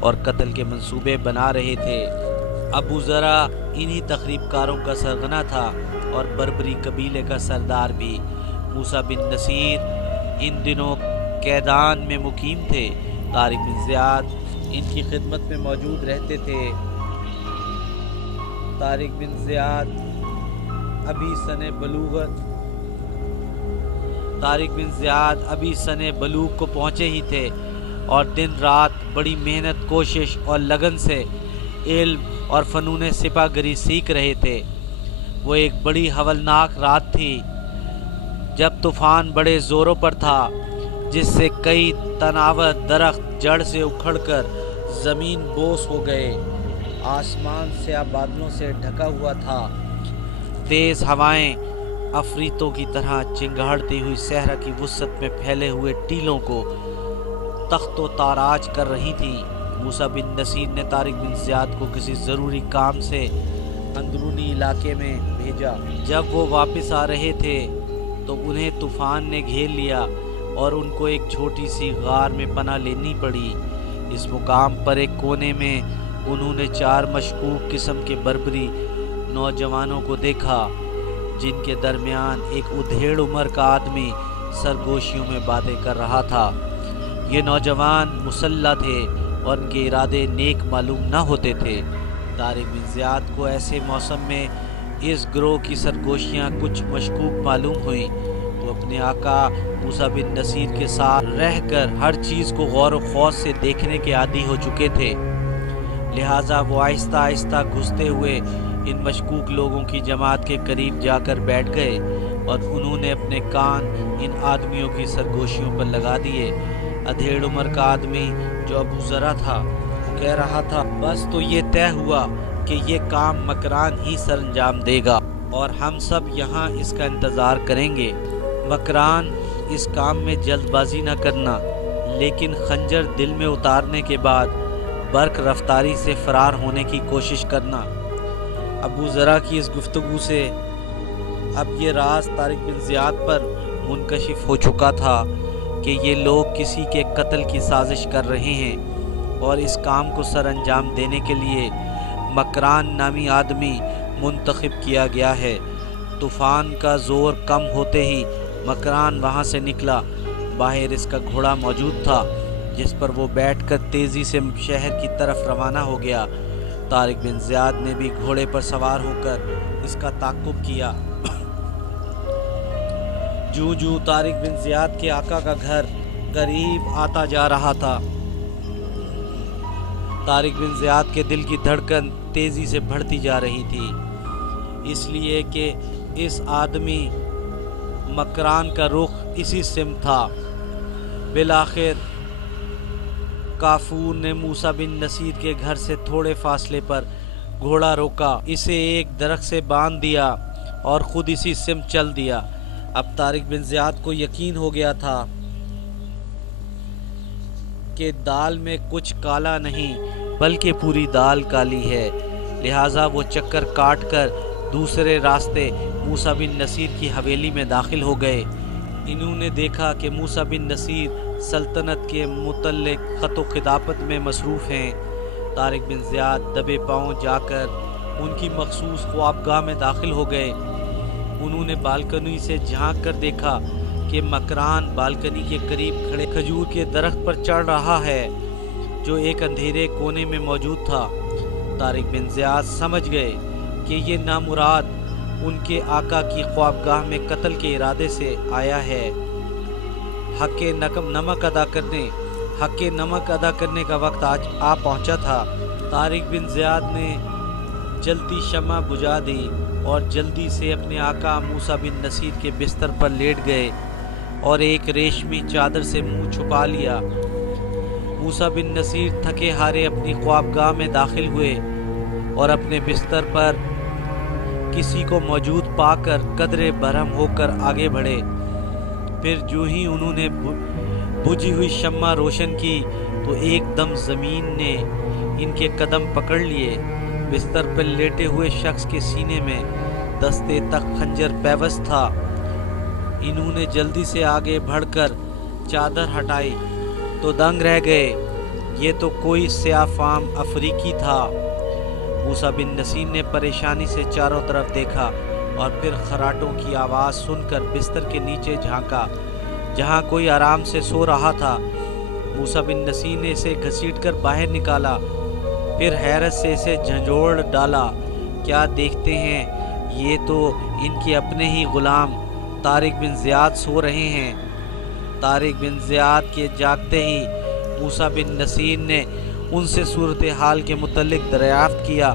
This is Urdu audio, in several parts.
اور قتل کے منصوبے بنا رہے تھے۔ ابو ذرا انہی تخریب کاروں کا سرغنہ تھا اور بربری قبیلے کا سردار بھی۔ موسیٰ بن نصیر ان دنوں قیدان میں مقیم تھے۔ طارق بن زیاد ان کی خدمت میں موجود رہتے تھے۔ طارق بن زیاد ابھی سن بلوغ کو پہنچے ہی تھے اور دن رات بڑی محنت، کوشش اور لگن سے علم اور فنون سپاہ گری سیکھ رہے تھے۔ وہ ایک بڑی ہولناک رات تھی جب طوفان بڑے زوروں پر تھا، جس سے کئی تناور درخت جڑ سے اکھڑ کر زمین بوس ہو گئے۔ آسمان سیاہ بادلوں سے ڈھکا ہوا تھا۔ تیز ہوائیں عفریتوں کی طرح چنگھاڑتی ہوئی صحرا کی وسعت میں پھیلے ہوئے ٹیلوں کو تخت و تاراج کر رہی تھیں۔ موسیٰ بن نصیر نے طارق بن زیاد کو کسی ضروری کام سے اندرونی علاقے میں بھیجا۔ جب وہ واپس آ رہے تھے تو انہیں طوفان نے گھیر لیا اور ان کو ایک چھوٹی سی غار میں پناہ لینی پڑی۔ اس مقام پر ایک کونے میں انہوں نے 4 مشکوک قسم کے بربری نوجوانوں کو دیکھا، جن کے درمیان ایک ادھیڑ عمر کا آدمی سرگوشیوں میں باتیں کر رہا تھا۔ یہ نوجوان مسلح تھے اور ان کے ارادے نیک معلوم نہ ہوتے تھے۔ طارق بن زیاد کو ایسے موسم میں اس گروہ کی سرگوشیاں کچھ مشکوک معلوم ہوئیں تو اپنے آقا موسیٰ بن نصیر کے ساتھ رہ کر ہر چیز کو غور و خوض سے دیکھنے کے عادی ہو چکے تھے، لہٰذا وہ آہستہ آہستہ گھستے ہوئے ان مشکوک لوگوں کی جماعت کے قریب جا کر بیٹھ گئے اور انہوں نے اپنے کان ان آدمیوں کی سرگوشیوں پر لگا دیے۔ ادھیڑ عمر کا آدمی جو ابو ذرا تھا کہہ رہا تھا، بس تو یہ طے ہوا کہ یہ کام مکران ہی سر انجام دے گا اور ہم سب یہاں اس کا انتظار کریں گے۔ مکران، اس کام میں جلد بازی نہ کرنا، لیکن خنجر دل میں اتارنے کے بعد برق رفتاری سے فرار ہونے کی کوشش کرنا۔ ابو ذرا کی اس گفتگو سے اب یہ راز طارق بن زیاد پر منکشف ہو چکا تھا کہ یہ لوگ کسی کے قتل کی سازش کر رہے ہیں اور اس کام کو سر انجام دینے کے لیے مکران نامی آدمی منتخب کیا گیا ہے۔ طوفان کا زور کم ہوتے ہی مکران وہاں سے نکلا۔ باہر اس کا گھوڑا موجود تھا جس پر وہ بیٹھ کر تیزی سے شہر کی طرف روانہ ہو گیا۔ طارق بن زیاد نے بھی گھوڑے پر سوار ہو کر اس کا تعاقب کیا۔ جو طارق بن زیاد کے آقا کا گھر قریب آتا جا رہا تھا، طارق بن زیاد کے دل کی دھڑکن تیزی سے بڑھتی جا رہی تھی، اس لیے کہ اس آدمی مکران کا رخ اسی سمت تھا۔ بالآخر کافور نے موسیٰ بن نصیر کے گھر سے تھوڑے فاصلے پر گھوڑا روکا، اسے ایک درخت سے باندھ دیا اور خود اسی سمت چل دیا۔ اب طارق بن زیاد کو یقین ہو گیا تھا کہ دال میں کچھ کالا نہیں بلکہ پوری دال کالی ہے، لہٰذا وہ چکر کاٹ کر دوسرے راستے موسیٰ بن نصیر کی حویلی میں داخل ہو گئے۔ انہوں نے دیکھا کہ موسیٰ بن نصیر سلطنت کے متعلق خط و خطابت میں مصروف ہیں۔ طارق بن زیاد دبے پاؤں جا کر ان کی مخصوص خوابگاہ میں داخل ہو گئے۔ انہوں نے بالکنی سے جھانک کر دیکھا کہ مکران بالکنی کے قریب کھڑے کھجور کے درخت پر چڑھ رہا ہے جو ایک اندھیرے کونے میں موجود تھا۔ طارق بن زیاد سمجھ گئے کہ یہ نامراد ان کے آقا کی خوابگاہ میں قتل کے ارادے سے آیا ہے۔ حق نمک ادا کرنے کا وقت آج آ پہنچا تھا۔ طارق بن زیاد نے جلتی شمع بجھا دی اور جلدی سے اپنے آقا موسیٰ بن نصیر کے بستر پر لیٹ گئے اور ایک ریشمی چادر سے منہ چھپا لیا۔ موسیٰ بن نصیر تھکے ہارے اپنی خوابگاہ میں داخل ہوئے اور اپنے بستر پر کسی کو موجود پا کر قدرے برہم ہو کر آگے بڑھے۔ پھر جو ہی انہوں نے بجھی ہوئی شمع روشن کی تو ایک دم زمین نے ان کے قدم پکڑ لیے۔ بستر پر لیٹے ہوئے شخص کے سینے میں دستے تک خنجر پیوست تھا۔ انہوں نے جلدی سے آگے بڑھ کر چادر ہٹائی تو دنگ رہ گئے۔ یہ تو کوئی سیاہ فام افریقی تھا۔ موسیٰ بن نصیر نے پریشانی سے چاروں طرف دیکھا اور پھر خراٹوں کی آواز سن کر بستر کے نیچے جھانکا جہاں کوئی آرام سے سو رہا تھا۔ موسیٰ بن نصیر نے اسے گھسیٹ کر باہر نکالا، پھر حیرت سے اسے جھنجھوڑ ڈالا۔ کیا دیکھتے ہیں، یہ تو ان کے اپنے ہی غلام طارق بن زیاد سو رہے ہیں۔ طارق بن زیاد کے جاگتے ہی موسیٰ بن نصیر نے ان سے صورتحال کے متعلق دریافت کیا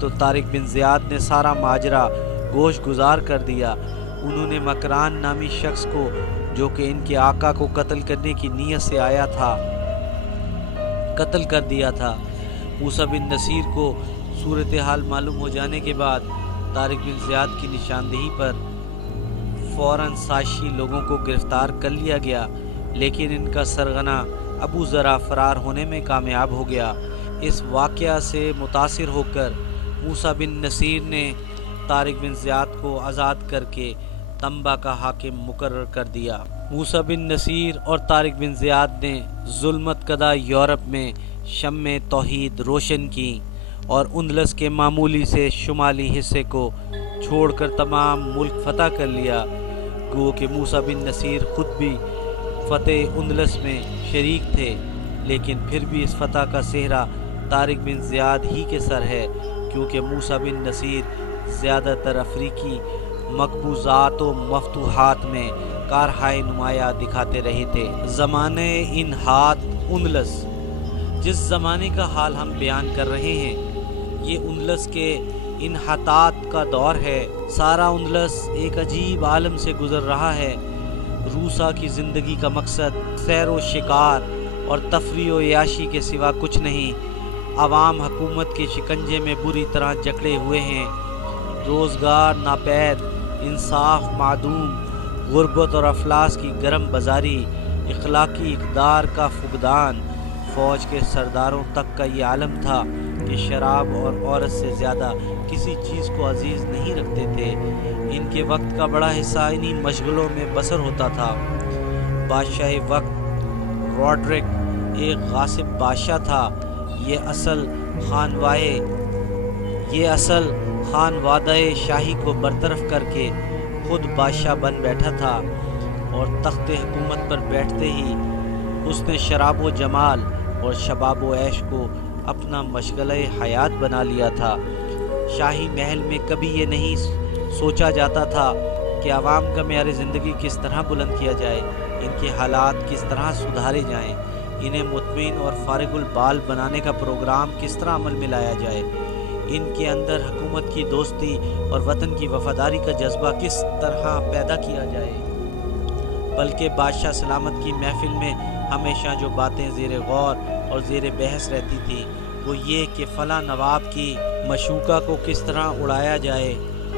تو طارق بن زیاد نے سارا ماجرا گوش گزار کر دیا۔ انہوں نے مکران نامی شخص کو، جو کہ ان کے آقا کو قتل کرنے کی نیت سے آیا تھا، قتل کر دیا تھا۔ موسیٰ بن نصیر کو صورتحال معلوم ہو جانے کے بعد طارق بن زیاد کی نشاندہی پر فوراً سازشی لوگوں کو گرفتار کر لیا گیا، لیکن ان کا سرغنہ ابو ذرا فرار ہونے میں کامیاب ہو گیا۔ اس واقعہ سے متاثر ہو کر موسیٰ بن نصیر نے طارق بن زیاد کو آزاد کر کے تنبہ کا حاکم مقرر کر دیا۔ موسیٰ بن نصیر اور طارق بن زیاد نے ظلمت کدہ یورپ میں شمع توحید روشن کی اور اندلس کے معمولی سے شمالی حصے کو چھوڑ کر تمام ملک فتح کر لیا۔ گو کہ موسیٰ بن نصیر خود بھی فتح اندلس میں شریک تھے، لیکن پھر بھی اس فتح کا سہرا طارق بن زیاد ہی کے سر ہے، کیونکہ موسیٰ بن نصیر زیادہ تر افریقی مقبوضات و مفتوحات میں کارہائے نمایاں دکھاتے رہے تھے۔ زمانہ انحاط اندلس، جس زمانے کا حال ہم بیان کر رہے ہیں، یہ اندلس کے انحطاط کا دور ہے۔ سارا اندلس ایک عجیب عالم سے گزر رہا ہے۔ روسا کی زندگی کا مقصد سیر و شکار اور تفریح و عیاشی کے سوا کچھ نہیں۔ عوام حکومت کے شکنجے میں بری طرح جکڑے ہوئے ہیں، روزگار ناپید، انصاف معدوم، غربت اور افلاس کی گرم بازاری، اخلاقی اقدار کا فقدان۔ فوج کے سرداروں تک کا یہ عالم تھا کہ شراب اور عورت سے زیادہ کسی چیز کو عزیز نہیں رکھتے تھے۔ ان کے وقت کا بڑا حصہ انہی مشغلوں میں بسر ہوتا تھا۔ بادشاہ وقت روڈرک ایک غاصب بادشاہ تھا۔ یہ اصل خانوادہ شاہی کو برطرف کر کے خود بادشاہ بن بیٹھا تھا، اور تخت حکومت پر بیٹھتے ہی اس نے شراب و جمال اور شباب و عیش کو اپنا مشغلہ حیات بنا لیا تھا۔ شاہی محل میں کبھی یہ نہیں سوچا جاتا تھا کہ عوام کا معیار زندگی کس طرح بلند کیا جائے، ان کے حالات کس طرح سدھارے جائیں، انہیں مطمئن اور فارغ البال بنانے کا پروگرام کس طرح عمل میں لایا جائے، ان کے اندر حکومت کی دوستی اور وطن کی وفاداری کا جذبہ کس طرح پیدا کیا جائے۔ بلکہ بادشاہ سلامت کی محفل میں ہمیشہ جو باتیں زیر غور اور زیر بحث رہتی تھی وہ یہ کہ فلاں نواب کی مشوکہ کو کس طرح اڑایا جائے،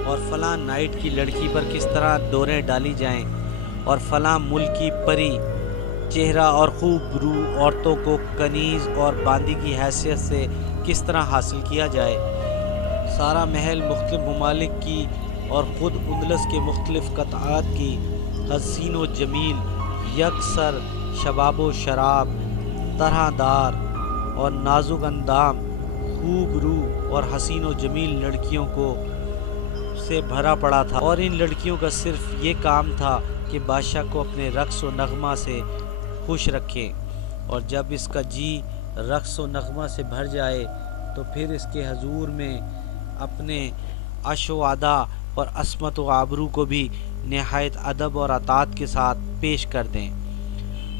اور فلاں نائٹ کی لڑکی پر کس طرح ڈوریں ڈالی جائیں، اور فلاں ملک کی پری چہرہ اور خوب رو عورتوں کو کنیز اور باندی کی حیثیت سے کس طرح حاصل کیا جائے۔ سارا محل مختلف ممالک کی اور خود اندلس کے مختلف قطعات کی حسین و جمیل، یکسر شباب و شراب، طرح دار اور نازک اندام، خوب رو اور حسین و جمیل لڑکیوں کو سے بھرا پڑا تھا، اور ان لڑکیوں کا صرف یہ کام تھا کہ بادشاہ کو اپنے رقص و نغمہ سے خوش رکھیں، اور جب اس کا جی رقص و نغمہ سے بھر جائے تو پھر اس کے حضور میں اپنے عش و ادا اور عصمت و آبرو کو بھی نہایت ادب اور اطاعت کے ساتھ پیش کر دیں۔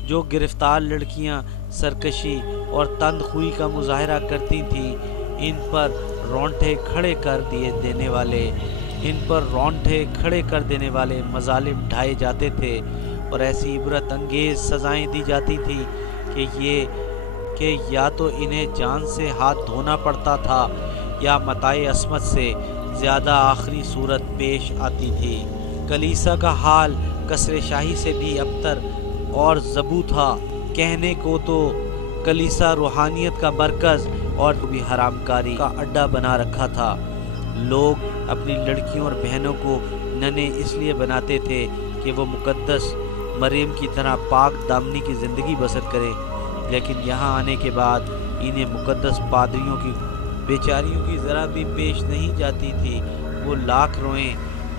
جو گرفتار لڑکیاں سرکشی اور تند خوئی کا مظاہرہ کرتی تھیں، ان پر رونٹے کھڑے کر دینے والے مظالم ڈھائے جاتے تھے، اور ایسی عبرت انگیز سزائیں دی جاتی تھی کہ یا تو انہیں جان سے ہاتھ دھونا پڑتا تھا یا متاع عصمت سے زیادہ آخری صورت پیش آتی تھی۔ کلیسا کا حال قصر شاہی سے بھی ابتر اور ضبو تھا۔ کہنے کو تو کلیسا روحانیت کا مرکز اور بھی حرام کاری کا اڈا بنا رکھا تھا۔ لوگ اپنی لڑکیوں اور بہنوں کو ننھے اس لیے بناتے تھے کہ وہ مقدس مریم کی طرح پاک دامنی کی زندگی بسر کریں، لیکن یہاں آنے کے بعد انہیں مقدس پادریوں کی بیچاریوں کی ذرا بھی پیش نہیں جاتی تھی۔ وہ لاکھ روئیں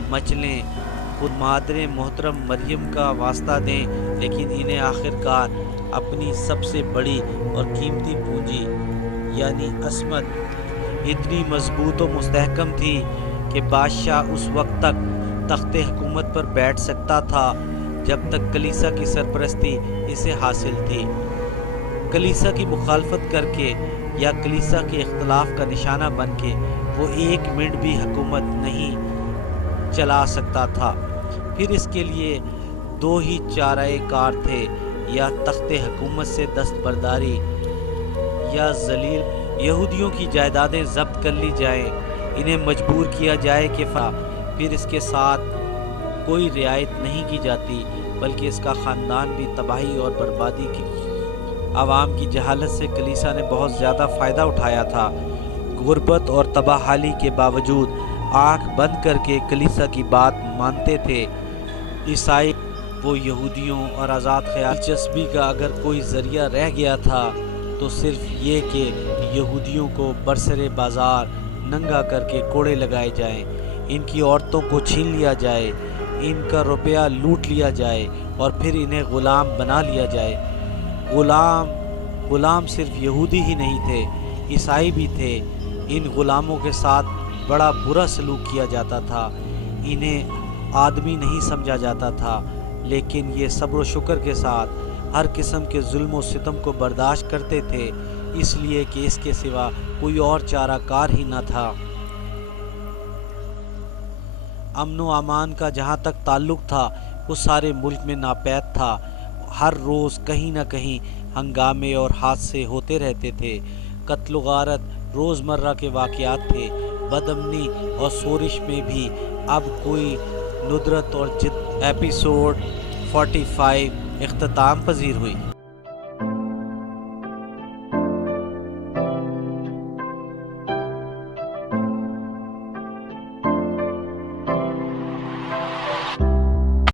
مچلیں، خود مادر محترم مریم کا واسطہ دیں، لیکن انہیں آخرکار اپنی سب سے بڑی اور قیمتی پونجی یعنی عصمت اتنی مضبوط و مستحکم تھی کہ بادشاہ اس وقت تک تخت حکومت پر بیٹھ سکتا تھا جب تک کلیسا کی سرپرستی اسے حاصل تھی۔ کلیسا کی مخالفت کر کے یا کلیسا کے اختلاف کا نشانہ بن کے وہ ایک منٹ بھی حکومت نہیں چلا سکتا تھا۔ پھر اس کے لیے دو ہی چارہ کار تھے، یا تخت حکومت سے دستبرداری یا ذلیل یہودیوں کی جائیدادیں ضبط کر لی جائیں، انہیں مجبور کیا جائے کہ پھر اس کے ساتھ کوئی رعایت نہیں کی جاتی بلکہ اس کا خاندان بھی تباہی اور بربادی کی۔ عوام کی جہالت سے کلیسا نے بہت زیادہ فائدہ اٹھایا تھا۔ غربت اور تباہ حالی کے باوجود آنکھ بند کر کے کلیسا کی بات مانتے تھے۔ عیسائی وہ یہودیوں اور آزاد خیال دلچسپی کا اگر کوئی ذریعہ رہ گیا تھا تو صرف یہ کہ یہودیوں کو برسر بازار ننگا کر کے کوڑے لگائے جائیں، ان کی عورتوں کو چھین لیا جائے، ان کا روپیہ لوٹ لیا جائے اور پھر انہیں غلام بنا لیا جائے۔ غلام صرف یہودی ہی نہیں تھے، عیسائی بھی تھے۔ ان غلاموں کے ساتھ بڑا برا سلوک کیا جاتا تھا، انہیں آدمی نہیں سمجھا جاتا تھا، لیکن یہ صبر و شکر کے ساتھ ہر قسم کے ظلم و ستم کو برداشت کرتے تھے، اس لیے کہ اس کے سوا کوئی اور چارہ کار ہی نہ تھا۔ امن و امان کا جہاں تک تعلق تھا وہ سارے ملک میں ناپید تھا۔ ہر روز کہیں نہ کہیں ہنگامے اور حادثے ہوتے رہتے تھے، قتل و غارت روزمرہ کے واقعات تھے۔ بدامنی اور شورش میں بھی اب کوئی ندرت اور جد۔ ایپیسوڈ 45 اختتام پذیر ہوئی۔